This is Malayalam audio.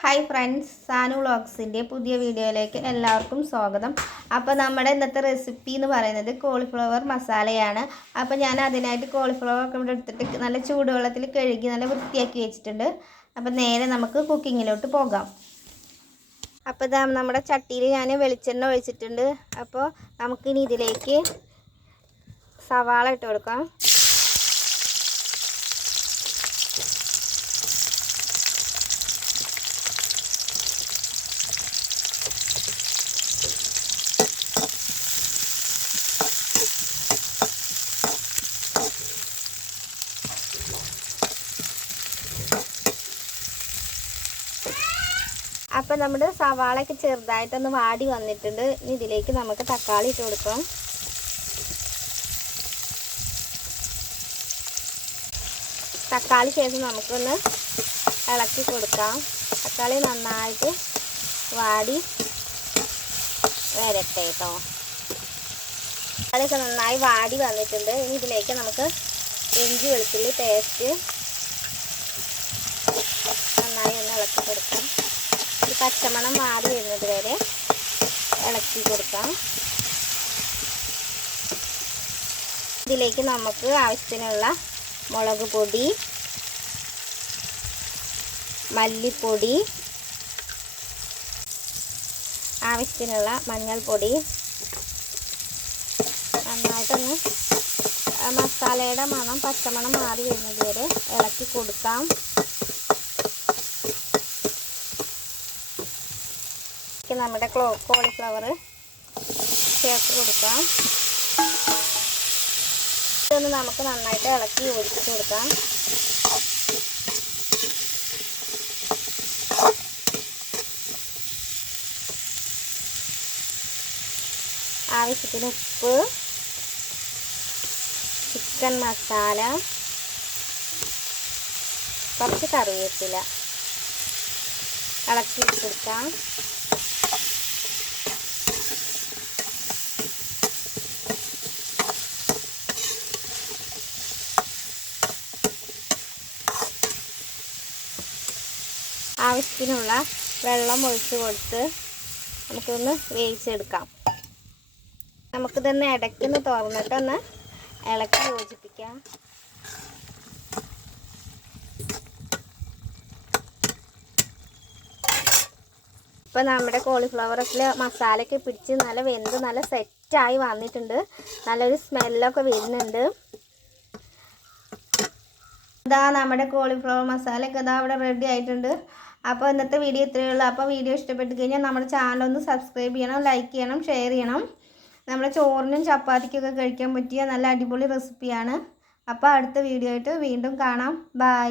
ഹായ് ഫ്രണ്ട്സ്, സാനു വ്ളോഗ്സിൻ്റെ പുതിയ വീഡിയോയിലേക്ക് എല്ലാവർക്കും സ്വാഗതം. അപ്പോൾ നമ്മുടെ ഇന്നത്തെ റെസിപ്പി എന്ന് പറയുന്നത് കോളിഫ്ലവർ മസാലയാണ്. അപ്പോൾ ഞാൻ അതിനായിട്ട് കോളിഫ്ലവർ ഒക്കെ ഇവിടെ എടുത്തിട്ട് നല്ല ചൂടുവെള്ളത്തിൽ കഴുകി നല്ല വൃത്തിയാക്കി വെച്ചിട്ടുണ്ട്. അപ്പോൾ നേരെ നമുക്ക് കുക്കിങ്ങിലോട്ട് പോകാം. അപ്പോൾ ഇതാ നമ്മുടെ ചട്ടിയിൽ ഞാൻ വെളിച്ചെണ്ണ ഒഴിച്ചിട്ടുണ്ട്. അപ്പോൾ നമുക്കിനി ഇതിലേക്ക് സവാള ഇട്ട് കൊടുക്കാം. അപ്പോൾ നമ്മുടെ സവാളയൊക്കെ ചെറുതായിട്ടൊന്ന് വാടി വന്നിട്ടുണ്ട്. ഇനി ഇതിലേക്ക് നമുക്ക് തക്കാളി ഇട്ട് കൊടുക്കാം. തക്കാളി ശേഷം നമുക്കൊന്ന് ഇളക്കി കൊടുക്കാം. തക്കാളി നന്നായിട്ട് വാടി വരട്ടെ കേട്ടോ. തക്കാളിയൊക്കെ നന്നായി വാടി വന്നിട്ടുണ്ട്. ഇനി ഇതിലേക്ക് നമുക്ക് ഇഞ്ചി വെളുത്തുള്ളി പേസ്റ്റ് നന്നായി ഒന്ന് ഇളക്കി കൊടുക്കാം. ഈ പച്ചമണം മാറി വരുന്നത് വരെ ഇളക്കി കൊടുക്കാം. ഇതിലേക്ക് നമുക്ക് ആവശ്യത്തിനുള്ള മുളക് പൊടി, മല്ലിപ്പൊടി, ആവശ്യത്തിനുള്ള മഞ്ഞൾപ്പൊടി നന്നായിട്ടൊന്ന് മസാലയുടെ മണം പച്ചമണം മാറി വരുന്നത് വരെ ഇളക്കി കൊടുക്കാം. നമ്മുടെ കോളിഫ്ലവർ ചേർത്ത് കൊടുക്കാം. ഇതൊന്ന് നമുക്ക് നന്നായിട്ട് ഇളക്കി യോജിപ്പിച്ച് കൊടുക്കാം. ആവശ്യത്തിന് ഉപ്പ്, ചിക്കൻ മസാല, കുറച്ച് കറിവേപ്പില ഇളക്കി കൊടുക്കാം. ആവശ്യത്തിനുള്ള വെള്ളം ഒഴിച്ച് കൊടുത്ത് നമുക്കൊന്ന് വേവിച്ചെടുക്കാം. നമുക്കിതൊന്ന് ഇടയ്ക്കൊന്ന് തുറന്നിട്ടൊന്ന് ഇളക്കി യോജിപ്പിക്കാം. ഇപ്പോൾ നമ്മുടെ കോളിഫ്ലവറൊക്കെ മസാലയൊക്കെ പിടിച്ച് നല്ല വെന്ത് നല്ല സെറ്റായി വന്നിട്ടുണ്ട്. നല്ലൊരു സ്മെല്ലൊക്കെ വരുന്നുണ്ട്. ഇതാ നമ്മുടെ കോളിഫ്ലവർ മസാലയൊക്കെ ഇതാ ഇവിടെ റെഡി ആയിട്ടുണ്ട്. അപ്പോൾ ഇന്നത്തെ വീഡിയോ ഇത്രയേ ഉള്ളൂ. അപ്പോൾ വീഡിയോ ഇഷ്ടപ്പെട്ട് കഴിഞ്ഞാൽ നമ്മുടെ ചാനൽ ഒന്ന് സബ്സ്ക്രൈബ് ചെയ്യണം, ലൈക്ക് ചെയ്യണം, ഷെയർ ചെയ്യണം. നമ്മുടെ ചോറിനും ചപ്പാത്തിക്കൊക്കെ കഴിക്കാൻ പറ്റിയ നല്ല അടിപൊളി റെസിപ്പിയാണ്. അപ്പോൾ അടുത്ത വീഡിയോ ആയിട്ട് വീണ്ടും കാണാം. ബൈ.